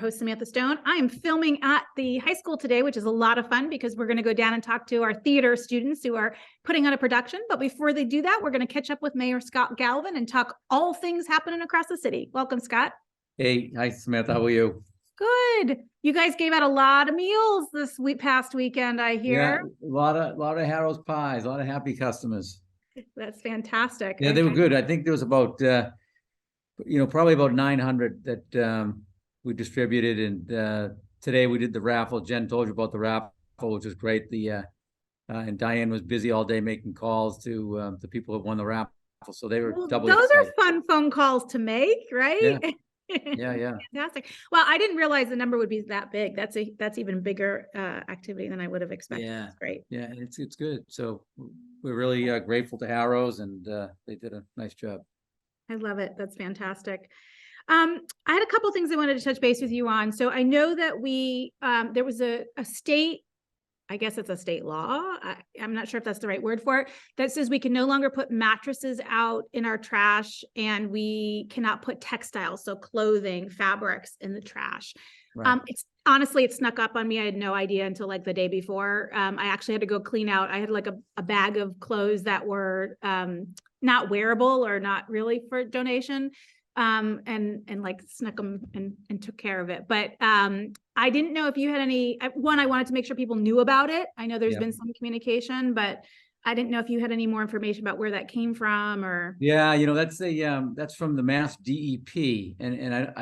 host, Samantha Stone. I am filming at the high school today, which is a lot of fun because we're going to go down and talk to our theater students who are putting on a production. But before they do that, we're going to catch up with Mayor Scott Galvin and talk all things happening across the city. Welcome, Scott. Hey, hi, Samantha. How are you? Good. You guys gave out a lot of meals this past weekend, I hear. Yeah, a lot of Harrow's pies, a lot of happy customers. That's fantastic. Yeah, they were good. I think there was about, probably about 900 that we distributed. And today we did the raffle. Jen told you about the raffle, which was great. And Diane was busy all day making calls to the people who won the raffle. So they were doubly those excited. are fun phone calls to make, right? Yeah. Fantastic. Well, I didn't realize the number would be that big. That's even bigger activity than I would have expected. Yeah, that's great. Yeah, it's good. So we're really grateful to Harrow's, and they did a nice job. I love it. That's fantastic. I had a couple things I wanted to touch base with you on. So I know that there was a state, I guess it's a state law. I'm not sure if that's the right word for it, that says we can no longer put mattresses out in our trash, and we cannot put textiles, so clothing, fabrics, in the trash. Right. It snuck up on me. I had no idea until like the day before. I actually had to go clean out. I had like a bag of clothes that were not wearable or not really for donation. And like snuck them and took care of it. But I didn't know if you had any, I wanted to make sure people knew about it. I know there's been some communication, but I didn't know if you had any more information about where that came from or. Yeah, that's from the Mass DEP. And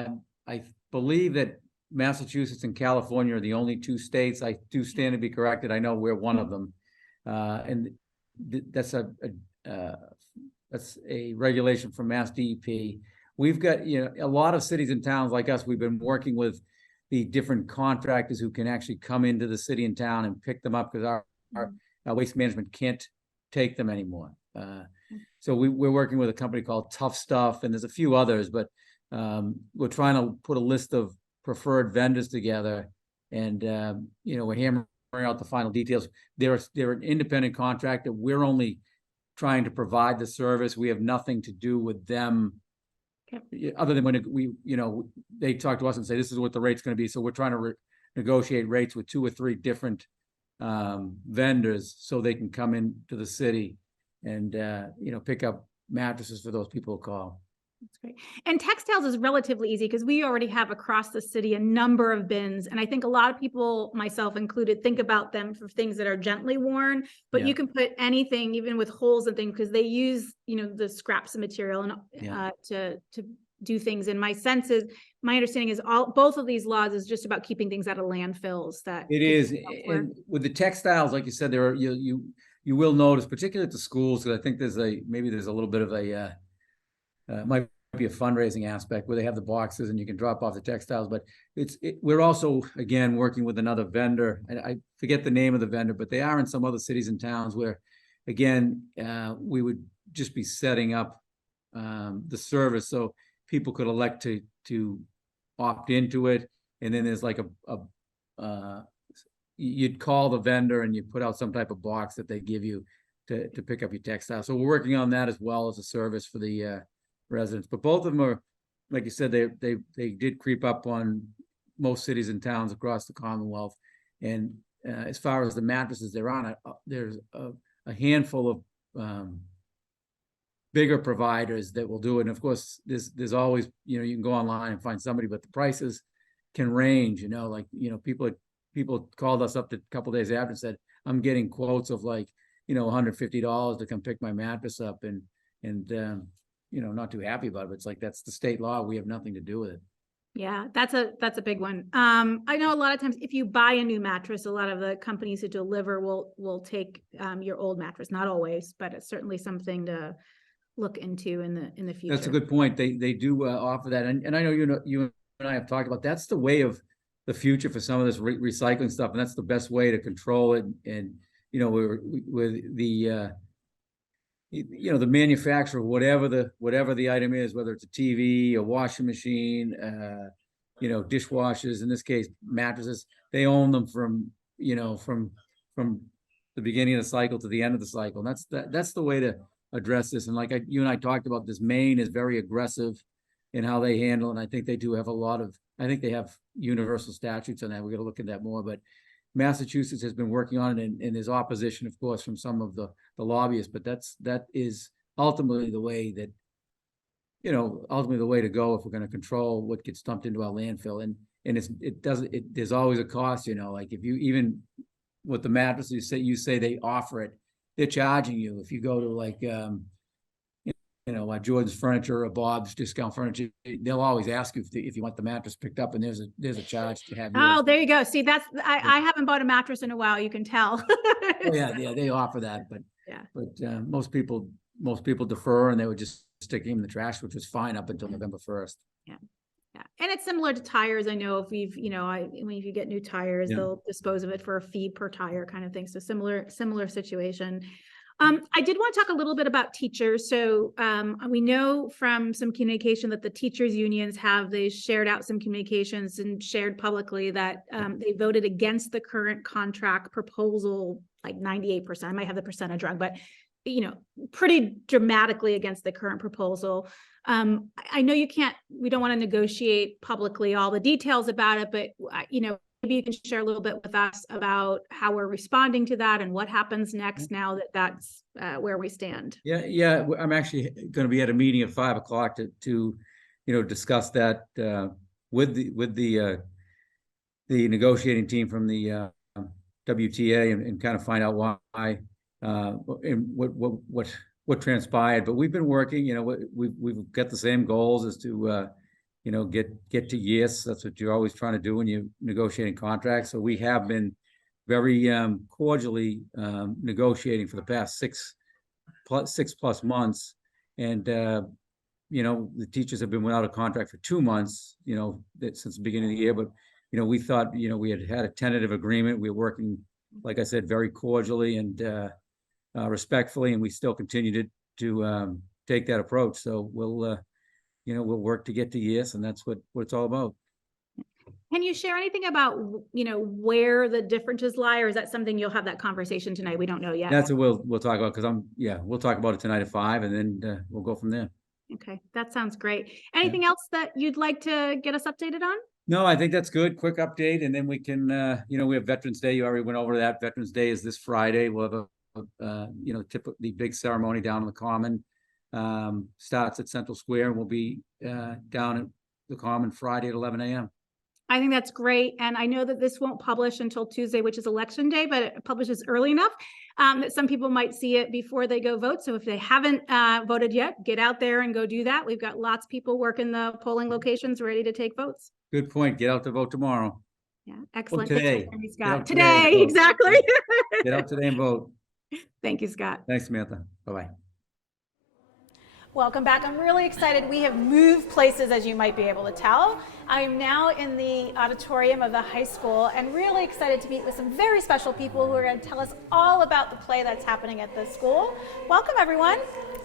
I believe that Massachusetts and California are the only two states. I do stand to be corrected. I know we're one of them. And that's a regulation from Mass DEP. We've got, a lot of cities and towns like us, we've been working with the different contractors who can actually come into the city and town and pick them up because our waste management can't take them anymore. So we're working with a company called Tough Stuff, and there's a few others, but we're trying to put a list of preferred vendors together, and we're hammering out the final details. They're an independent contractor. We're only trying to provide the service. We have nothing to do with them. Okay. Other than when they talk to us and say, this is what the rate's going to be. So we're trying to negotiate rates with 2 or 3 different vendors so they can come into the city and, pick up mattresses for those people who call. That's great. And textiles is relatively easy because we already have across the city a number of bins. And I think a lot of people, myself included, think about them for things that are gently worn, but you can put anything, even with holes and things, because they use, the scraps of material and to do things. And my understanding is both of these laws is just about keeping things out of landfills. That it is. And with the textiles, like you said, there are, you will notice, particularly at the schools, because I think there's a little bit of a, might be a fundraising aspect where they have the boxes and you can drop off the textiles, but we're also, again, working with another vendor, and I forget the name of the vendor, but they are in some other cities and towns where, again, we would just be setting up the service so people could elect to opt into it. And then there's like you'd call the vendor and you put out some type of box that they give you to pick up your textile. So we're working on that as well as a service for the residents, but both of them are, like you said, they did creep up on most cities and towns across the Commonwealth. And as far as the mattresses they're on, there's a handful of bigger providers that will do it. And of course, there's always, you can go online and find somebody, but the prices can range. People called us up a couple days after and said, I'm getting quotes of like, $150 to come pick my mattress up, and not too happy about it, but it's like, that's the state law. We have nothing to do with it. Yeah, that's a big one. I know a lot of times if you buy a new mattress, a lot of the companies who deliver will take your old mattress. Not always, but it's certainly something to look into in the future. That's a good point. They do offer that, and I know you and I have talked about that's the way of the future for some of this recycling stuff, and that's the best way to control it. And with the the manufacturer, whatever the item is, whether it's a TV, a washing machine, dishwashers, in this case, mattresses, they own them from the beginning of the cycle to the end of the cycle. And that's the way to address this. And like you and I talked about this, Maine is very aggressive in how they handle, and I think they do have a lot of I think they have universal statutes on that. We're gonna look at that more, but Massachusetts has been working on it, and there's opposition, of course, from some of the lobbyists, but that is ultimately the way that, ultimately the way to go if we're gonna control what gets dumped into our landfill. And there's always a cost, like if you, even with the mattresses, you say they offer it, they're charging you. If you go to like, Jordan's Furniture or Bob's Discount Furniture, they'll always ask you if you want the mattress picked up, and there's a charge to have yours. Oh, there you go. See, I haven't bought a mattress in a while. You can tell. Oh, yeah, they offer that, but most people defer, and they would just stick him in the trash, which was fine up until November 1st. Yeah. And it's similar to tires. I know if if you get new tires, they'll dispose of it for a fee per tire kind of thing. So similar situation. I did want to talk a little bit about teachers. So we know from some communication that the teachers unions they shared out some communications and shared publicly that they voted against the current contract proposal, like 98%. I might have the percentage wrong, but pretty dramatically against the current proposal. I know we don't want to negotiate publicly all the details about it, but maybe you can share a little bit with us about how we're responding to that and what happens next now that that's where we stand. Yeah. I'm actually going to be at a meeting at 5:00 to discuss that with the negotiating team from the WTA and kind of find out why and what transpired. But we've been working. We've got the same goals as to get to yes. That's what you're always trying to do when you're negotiating contracts. So we have been very cordially negotiating for the past six plus months. And, the teachers have been without a contract for 2 months, since the beginning of the year. But, we thought, we had a tentative agreement. We were working, like I said, very cordially and respectfully, and we still continue to take that approach. So we'll work to get to yes, and that's what it's all about. Can you share anything about, where the differences lie, or is that something you'll have that conversation tonight? We don't know yet. That's what we'll talk about, because we'll talk about it tonight at 5, and then we'll go from there. Okay, that sounds great. Anything else that you'd like to get us updated on? No, I think that's good. Quick update, and then we can, we have Veterans Day. You already went over that. Veterans Day is this Friday. We'll have the big ceremony down on the Common. Starts at Central Square, and we'll be down at the Common Friday at 11 a.m. I think that's great. And I know that this won't publish until Tuesday, which is Election Day, but it publishes early enough that some people might see it before they go vote. So if they haven't voted yet, get out there and go do that. We've got lots of people working the polling locations ready to take votes. Good point. Get out to vote tomorrow. Yeah, excellent. Well, today. Thank you, Scott. Today, exactly. Get out today and vote. Thank you, Scott. Thanks, Samantha. Bye-bye. Welcome back. I'm really excited. We have moved places, as you might be able to tell. I am now in the auditorium of the high school and really excited to meet with some very special people who are going to tell us all about the play that's happening at the school. Welcome, everyone.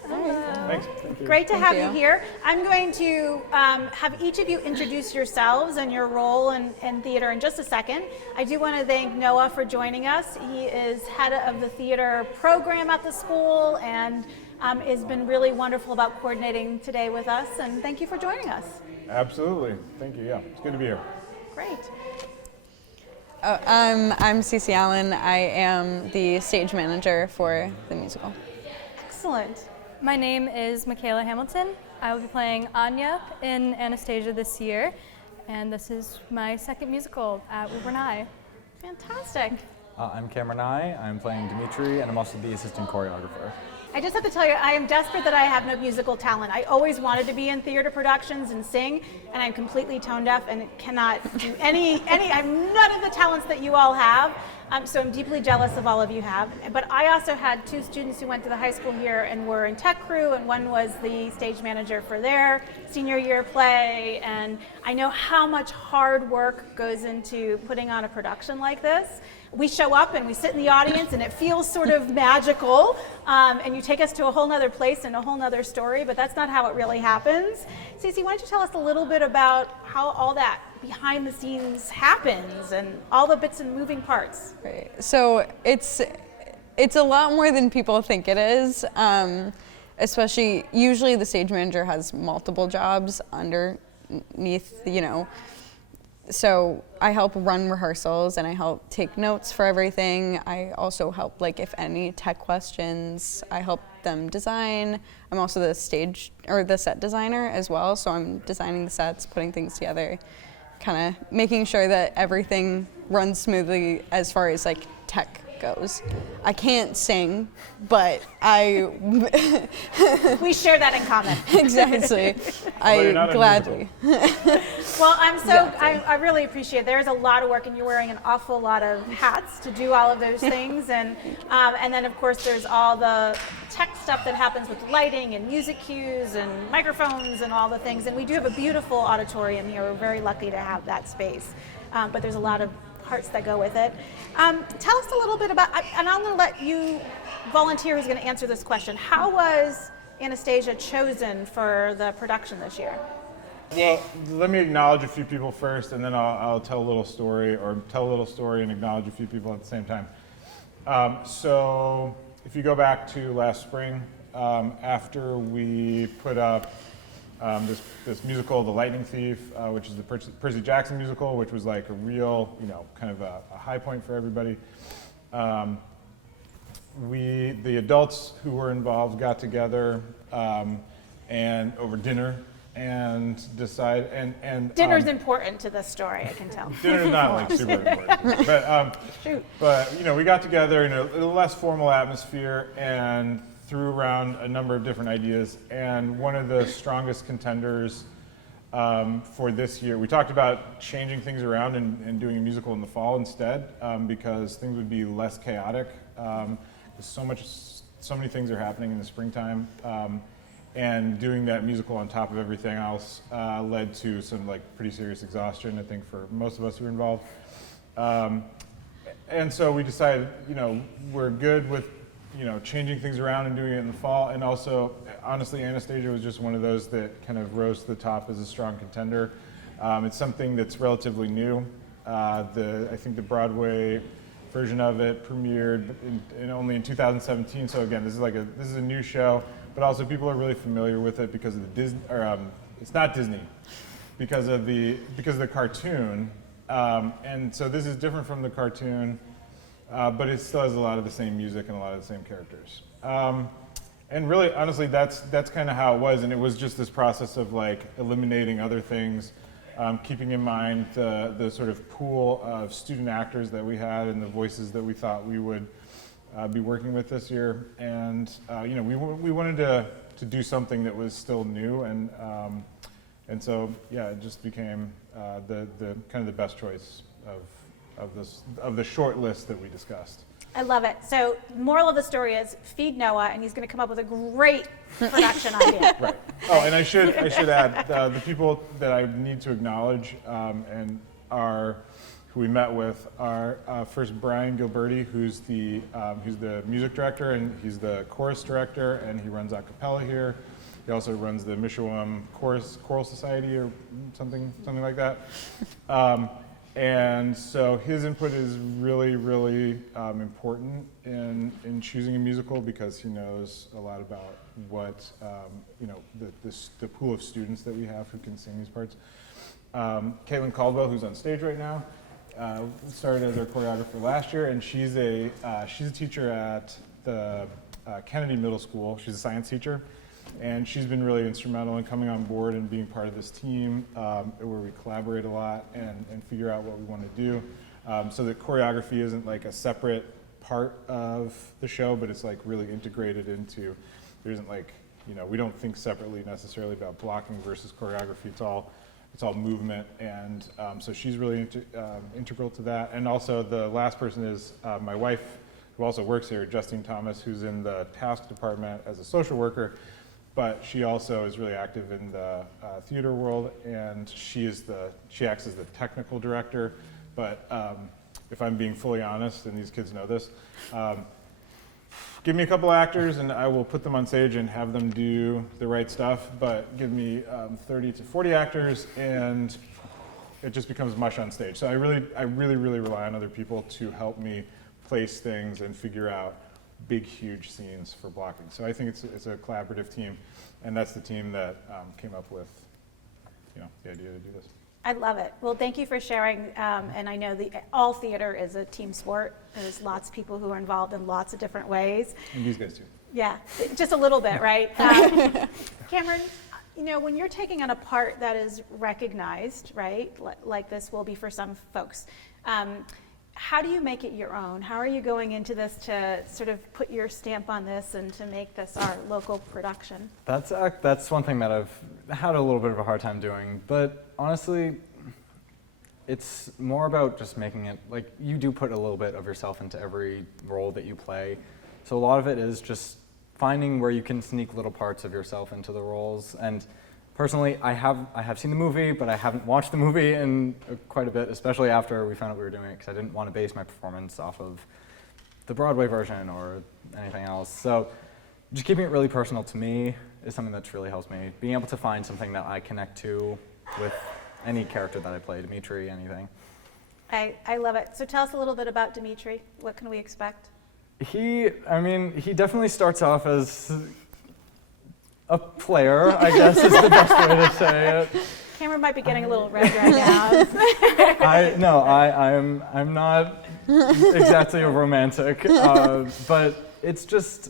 Thanks. Thank you. Great to have you here. I'm going to have each of you introduce yourselves and your role in theater in just a second. I do want to thank Noah for joining us. He is head of the theater program at the school and has been really wonderful about coordinating today with us. And thank you for joining us. Absolutely. Thank you. Yeah, it's good to be here. Great. I'm Cece Allen. I am the stage manager for the musical. Excellent. My name is Michaela Hamilton. I will be playing Anya in Anastasia this year, and this is my second musical at Woburn High. Fantastic. I'm Cameron Nye. I'm playing Dimitri, and I'm also the assistant choreographer. I just have to tell you, I am desperate that I have no musical talent. I always wanted to be in theater productions and sing, and I'm completely tone deaf and cannot do any, I have none of the talents that you all have. So I'm deeply jealous of all of you have. But I also had 2 students who went to the high school here and were in tech crew, and one was the stage manager for their senior year play. And I know how much hard work goes into putting on a production like this. We show up and we sit in the audience and it feels sort of magical, and you take us to a whole nother place and a whole nother story, but that's not how it really happens. Cece, why don't you tell us a little bit about how all that behind the scenes happens and all the bits and moving parts? Right. So it's a lot more than people think it is. Especially, usually the stage manager has multiple jobs underneath, so I help run rehearsals and I help take notes for everything. I also help, like, if any tech questions, I help them design. I'm also the set designer as well, so I'm designing the sets, putting things together, kind of making sure that everything runs smoothly as far as like tech goes. I can't sing, but We share that in common. exactly. Well, you're not a Gladly. Well, I really appreciate it. There's a lot of work, and you're wearing an awful lot of hats to do all of those things. And then, of course, there's all the tech stuff that happens with lighting and music cues and microphones and all the things. And we do have a beautiful auditorium here. We're very lucky to have that space. But there's a lot of parts that go with it. Tell us a little bit about, and I'm going to let you volunteer who's going to answer this question. How was Anastasia chosen for the production this year? Well, let me acknowledge a few people first, and then I'll tell a little story, or tell a little story and acknowledge a few people at the same time. So if you go back to last spring, after we put up this musical, The Lightning Thief, which is the Percy Jackson musical, which was like a real, kind of a high point for everybody. The adults who were involved got together and over dinner and decide and Dinner's important to this story, I can tell. Dinner's not like super important, but we got together in a less formal atmosphere and threw around a number of different ideas, and one of the strongest contenders for this year, we talked about changing things around and doing a musical in the fall instead, because things would be less chaotic. So many things are happening in the springtime, and doing that musical on top of everything else led to some pretty serious exhaustion, I think, for most of us who were involved. And so we decided, we're good with changing things around and doing it in the fall. And also, honestly, Anastasia was just one of those that kind of rose to the top as a strong contender. It's something that's relatively new. I think the Broadway version of it premiered only in 2017. So again, this is a new show, but also people are really familiar with it because of the Disney, it's not Disney, because of the cartoon. And so this is different from the cartoon. But it still has a lot of the same music and a lot of the same characters. And really, honestly, that's kind of how it was. And it was just this process of eliminating other things, keeping in mind the sort of pool of student actors that we had and the voices that we thought we would be working with this year. And we wanted to do something that was still new. And so yeah, it just became the kind of the best choice of the short list that we discussed. I love it. So moral of the story is feed Noah, and he's going to come up with a great production idea. Right. Oh, and I should add the people that I need to acknowledge and who we met with are first Brian Gilberti, who's the music director, and he's the chorus director, and he runs a cappella here. He also runs the Mishawum Choral Society or something like that. And so his input is really, really important in choosing a musical, because he knows a lot about what, the pool of students that we have who can sing these parts. Caitlin Caldwell, who's on stage right now, started as our choreographer last year, and she's a teacher at the Kennedy Middle School. She's a science teacher. And she's been really instrumental in coming on board and being part of this team where we collaborate a lot and figure out what we want to do. So that choreography isn't a separate part of the show, but it's really integrated into, there isn't we don't think separately necessarily about blocking versus choreography. It's all movement. And so she's really integral to that. And also the last person is my wife, who also works here, Justine Thomas, who's in the task department as a social worker. But she also is really active in the theater world, and she acts as the technical director. But if I'm being fully honest, and these kids know this, give me a couple actors and I will put them on stage and have them do the right stuff. But give me 30 to 40 actors and it just becomes mush on stage. So I really rely on other people to help me place things and figure out big, huge scenes for blocking. So I think it's a collaborative team, and that's the team that came up with, the idea to do this. I love it. Well, thank you for sharing. And I know all theater is a team sport. There's lots of people who are involved in lots of different ways. And these guys too. Yeah, just a little bit, right? Cameron, when you're taking on a part that is recognized, right, like this will be for some folks, how do you make it your own? How are you going into this to sort of put your stamp on this and to make this our local production? That's one thing that I've had a little bit of a hard time doing, but honestly, it's more about just making it, like, you do put a little bit of yourself into every role that you play, so a lot of it is just finding where you can sneak little parts of yourself into the roles. And personally, I have seen the movie, but I haven't watched the movie in quite a bit, especially after we found out we were doing it, because I didn't want to base my performance off of the Broadway version or anything else. So just keeping it really personal to me is something that's really helps me. Being able to find something that I connect to with any character that I play, Dimitri, anything. I love it. So tell us a little bit about Dimitri. What can we expect? He definitely starts off as a player, I guess is the best way to say it. Cameron might be getting a little red right now. I'm not exactly a romantic, but it's just,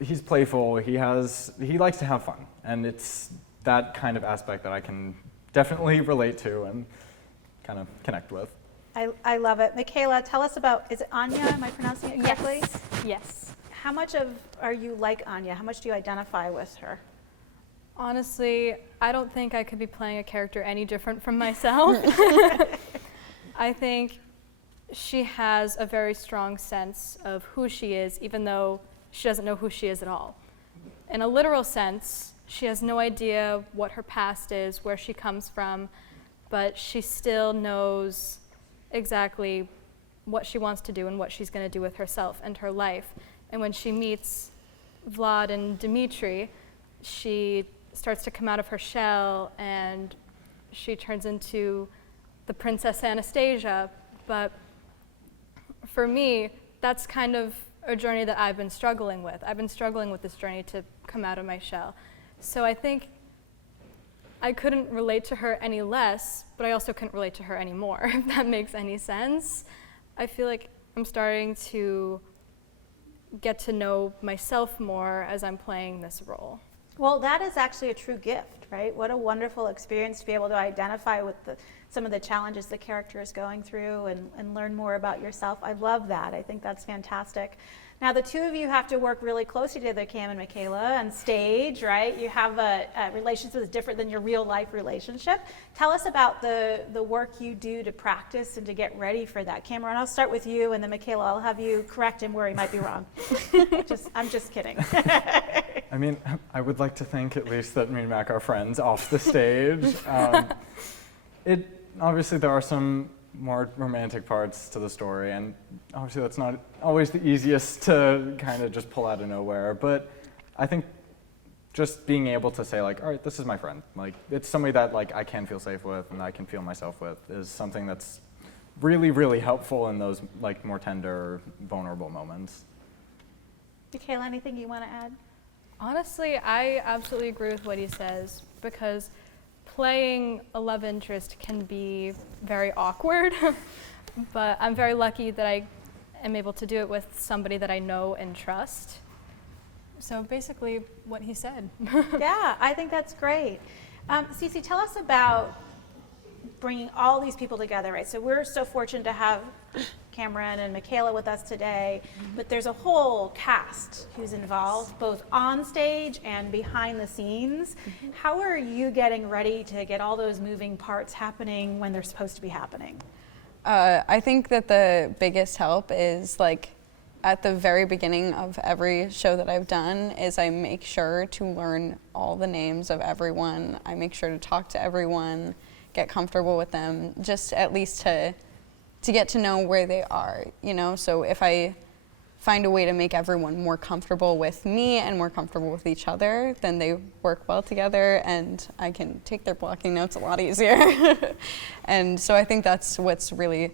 he's playful, he likes to have fun, and it's that kind of aspect that I can definitely relate to and kind of connect with. I love it. Michaela, tell us about, is it Anya? Am I pronouncing it correctly? Yes. How much are you like Anya? How much do you identify with her? Honestly, I don't think I could be playing a character any different from myself. I think she has a very strong sense of who she is, even though she doesn't know who she is at all. In a literal sense, she has no idea what her past is, where she comes from, but she still knows exactly what she wants to do and what she's going to do with herself and her life. And when she meets Vlad and Dimitri, she starts to come out of her shell and she turns into the Princess Anastasia. But for me, that's kind of a journey that I've been struggling with. I've been struggling with this journey to come out of my shell. So I think I couldn't relate to her any less, but I also couldn't relate to her any more, if that makes any sense. I feel like I'm starting to get to know myself more as I'm playing this role. Well, that is actually a true gift, right? What a wonderful experience to be able to identify with some of the challenges the character is going through and learn more about yourself. I love that. I think that's fantastic. Now, the two of you have to work really closely together, Cam and Michaela, on stage, right? You have a relationship that's different than your real life relationship. Tell us about the work you do to practice and to get ready for that. Cameron, I'll start with you, and then Michaela, I'll have you correct him where he might be wrong. I'm just kidding. I mean, I would like to think at least that me and Mac are friends off the stage. Obviously there are some more romantic parts to the story, and obviously that's not always the easiest to kind of just pull out of nowhere, but I think just being able to say, like, all right, this is my friend, like, it's somebody that, like, I can feel safe with and I can feel myself with is something that's really, really helpful in those, like, more tender, vulnerable moments. Michaela, anything you want to add? Honestly, I absolutely agree with what he says, because playing a love interest can be very awkward, but I'm very lucky that I am able to do it with somebody that I know and trust. So basically what he said. Yeah, I think that's great. Cece, tell us about bringing all these people together, right? So we're so fortunate to have Cameron and Michaela with us today, but there's a whole cast who's involved, both on stage and behind the scenes. How are you getting ready to get all those moving parts happening when they're supposed to be happening? I think that the biggest help is, like, at the very beginning of every show that I've done is I make sure to learn all the names of everyone. I make sure to talk to everyone, get comfortable with them, just at least to get to know where they are, you know? So if I find a way to make everyone more comfortable with me and more comfortable with each other, then they work well together and I can take their blocking notes a lot easier. And so I think that's what's really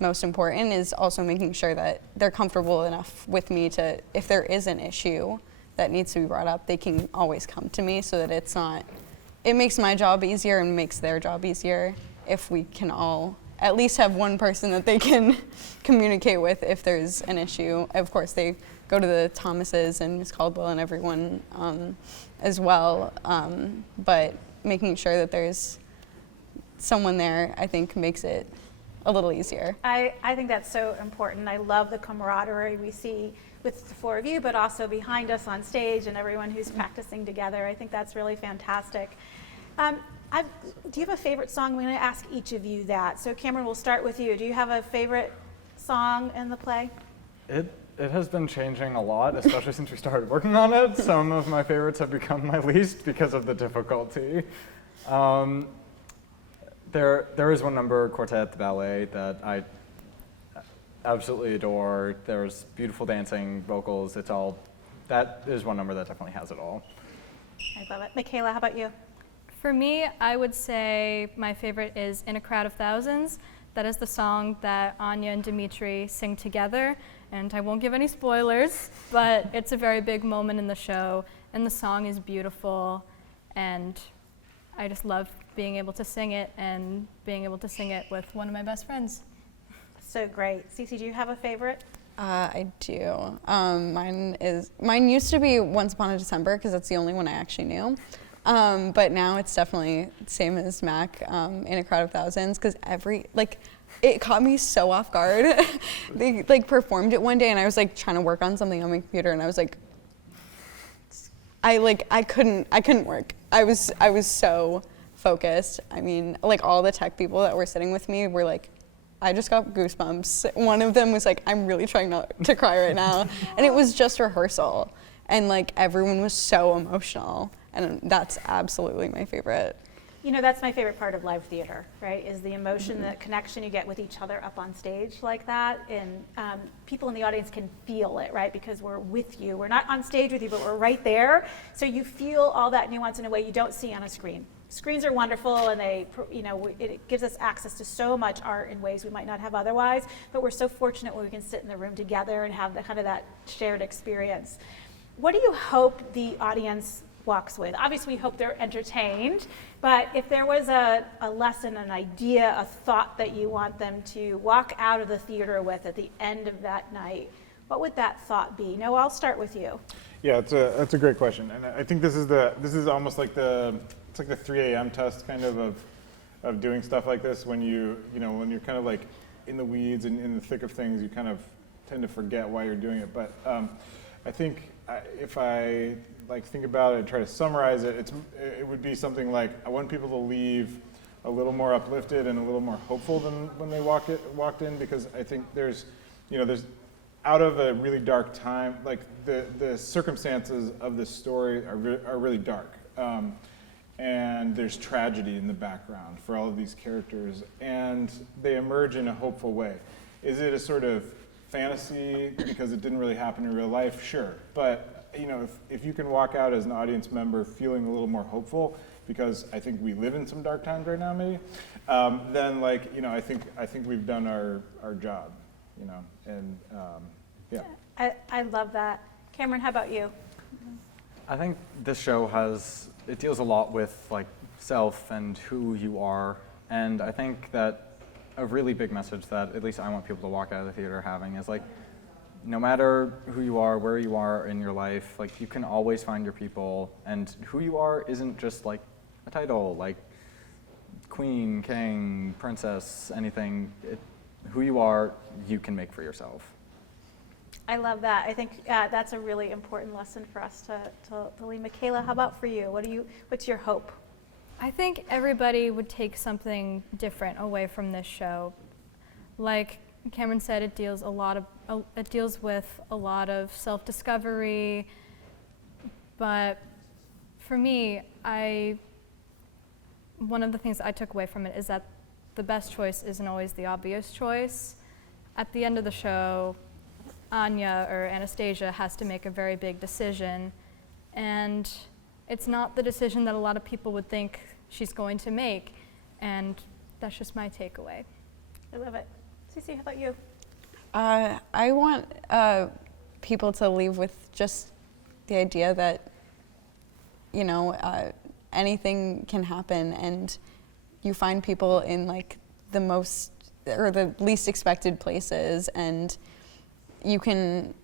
most important, is also making sure that they're comfortable enough with me to, if there is an issue that needs to be brought up, they can always come to me, so that it's not it makes my job easier and makes their job easier if we can all at least have one person that they can communicate with if there's an issue. Of course, they go to the Thomases and Ms. Caldwell and everyone as well, but making sure that there's someone there, I think, makes it a little easier. I think that's so important. I love the camaraderie we see with the four of you, but also behind us on stage and everyone who's practicing together. I think that's really fantastic. Do you have a favorite song? I'm going to ask each of you that. So Cameron, we'll start with you. Do you have a favorite song in the play? It has been changing a lot, especially since we started working on it. Some of my favorites have become my least because of the difficulty. There is one number, Quartet at the Ballet, that I absolutely adore. There's beautiful dancing, vocals, that is one number that definitely has it all. I love it. Michaela, how about you? For me, I would say my favorite is In a Crowd of Thousands. That is the song that Anya and Dimitri sing together. And I won't give any spoilers, but it's a very big moment in the show. And the song is beautiful. And I just love being able to sing it and being able to sing it with one of my best friends. So great. Cece, do you have a favorite? I do. Mine used to be Once Upon a December because that's the only one I actually knew. But now it's definitely the same as Mac, In a Crowd of Thousands, because it caught me so off guard. They performed it one day and I was trying to work on something on my computer and I was I couldn't work. I was so focused. I mean, all the tech people that were sitting with me were I just got goosebumps. One of them was I'm really trying not to cry right now. And it was just rehearsal. And everyone was so emotional. And that's absolutely my favorite. You know, that's my favorite part of live theater, right? Is the emotion, the connection you get with each other up on stage like that. And people in the audience can feel it, right? Because we're with you. We're not on stage with you, but we're right there. So you feel all that nuance in a way you don't see on a screen. Screens are wonderful and it gives us access to so much art in ways we might not have otherwise. But we're so fortunate when we can sit in the room together and have that shared experience. What do you hope the audience walks with? Obviously, we hope they're entertained, but if there was a lesson, an idea, a thought that you want them to walk out of the theater with at the end of that night, what would that thought be? Noah, I'll start with you. Yeah, that's a great question, and I think this is almost like the 3 a.m. test kind of doing stuff like this. When when you're kind of in the weeds and in the thick of things, you kind of tend to forget why you're doing it. But I think if I think about it and try to summarize it, it would be something like I want people to leave a little more uplifted and a little more hopeful than when they walked in, because I think there's out of a really dark time, the circumstances of this story are really dark, and there's tragedy in the background for all of these characters, and they emerge in a hopeful way. Is it a sort of fantasy because it didn't really happen in real life? Sure, but if you can walk out as an audience member feeling a little more hopeful, because I think we live in some dark times right now, maybe, then I think we've done our job, and yeah. I love that. Cameron, how about you? I think this show deals a lot with self and who you are, and I think that a really big message that at least I want people to walk out of the theater having is no matter who you are, where you are in your life, you can always find your people, and who you are isn't just a title, queen, king, princess, anything. Who you are, you can make for yourself. I love that. I think that's a really important lesson for us to leave. Michaela, how about for you? What's your hope? I think everybody would take something different away from this show. Like Cameron said, it deals with a lot of self-discovery, but for me, one of the things I took away from it is that the best choice isn't always the obvious choice. At the end of the show, Anya or Anastasia has to make a very big decision, and it's not the decision that a lot of people would think she's going to make, and that's just my takeaway. I love it. Cece, how about you? I want people to leave with just the idea that, anything can happen, and you find people in like the most or the least expected places, and you can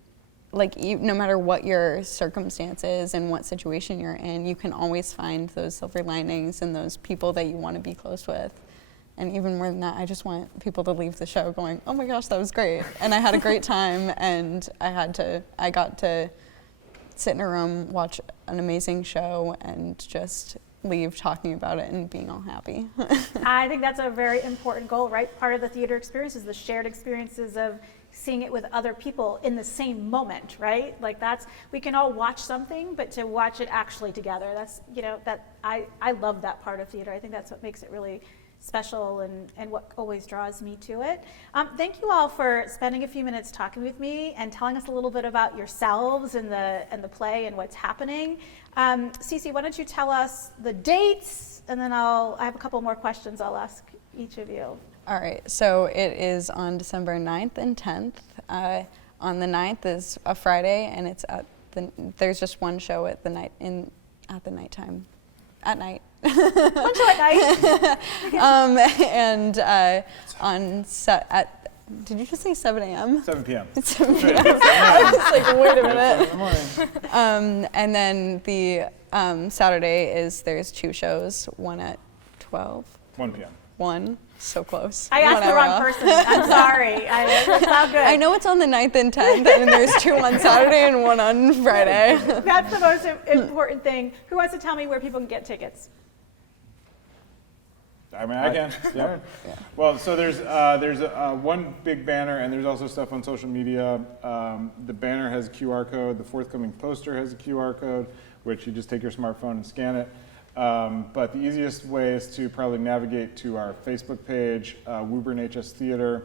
like no matter what your circumstances and what situation you're in, you can always find those silver linings and those people that you want to be close with. And even more than that, I just want people to leave the show going, oh my gosh, that was great. And I had a great time, and I got to sit in a room, watch an amazing show, and just leave talking about it and being all happy. I think that's a very important goal, right? Part of the theater experience is the shared experiences of seeing it with other people in the same moment, right? Like we can all watch something, but to watch it actually together, that's, I love that part of theater. I think that's what makes it really special and what always draws me to it. Thank you all for spending a few minutes talking with me and telling us a little bit about yourselves and the play and what's happening. Cece, why don't you tell us the dates, and then I have a couple more questions I'll ask each of you. All right, so it is on December 9th and 10th. On the 9th is a Friday, and it's there's just one show at the nighttime. At night. One show at night. And did you just say 7 a.m.? 7 p.m. It's 7 p.m. I was like, wait a minute. In the morning. And then the Saturday there's 2 shows, one at 12. 1 p.m. 1, so close. I asked the wrong person. I'm sorry. It's all good. I know it's on the 9th and 10th, and there's 2 on Saturday and 1 on Friday. That's the most important thing. Who wants to tell me where people can get tickets? I mean, I can. Yeah. Well, so there's one big banner, and there's also stuff on social media. The banner has a QR code. The forthcoming poster has a QR code, which you just take your smartphone and scan it. But the easiest way is to probably navigate to our Facebook page, Woburn HS Theater,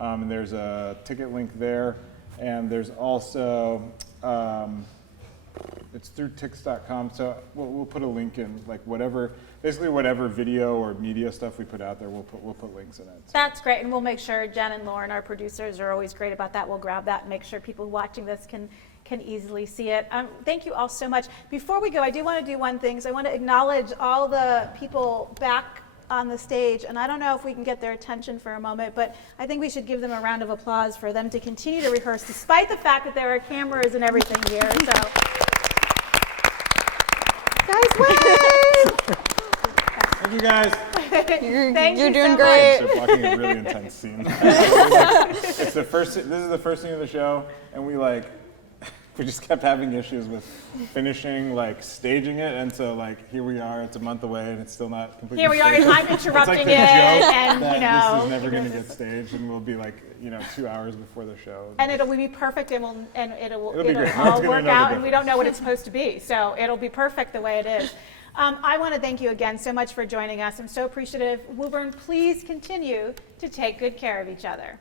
and there's a ticket link there. And there's also, it's through tix.com, so we'll put a link in, like basically whatever video or media stuff we put out there, we'll put links in it. So. That's great, and we'll make sure Jen and Lauren, our producers, are always great about that. We'll grab that and make sure people watching this can easily see it. Thank you all so much. Before we go, I do want to do one thing. So I want to acknowledge all the people back on the stage, and I don't know if we can get their attention for a moment, but I think we should give them a round of applause for them to continue to rehearse despite the fact that there are cameras and everything here. So, guys, wave! Thank you guys. You're doing so great. They're blocking a really intense scene. This is the first scene of the show, and we just kept having issues with finishing, staging it, and so, here we are, it's a month away, and it's still not completely Here we are, and staged. I'm interrupting it's like the it, joke and, that this is never going to get staged, and we'll be, 2 hours before the show. And it'll be perfect, and it'll be great. all It's gonna work know the out, and we don't difference. know what it's supposed to be, so it'll be perfect the way it is. I want to thank you again so much for joining us. I'm so appreciative. Woburn, please continue to take good care of each other.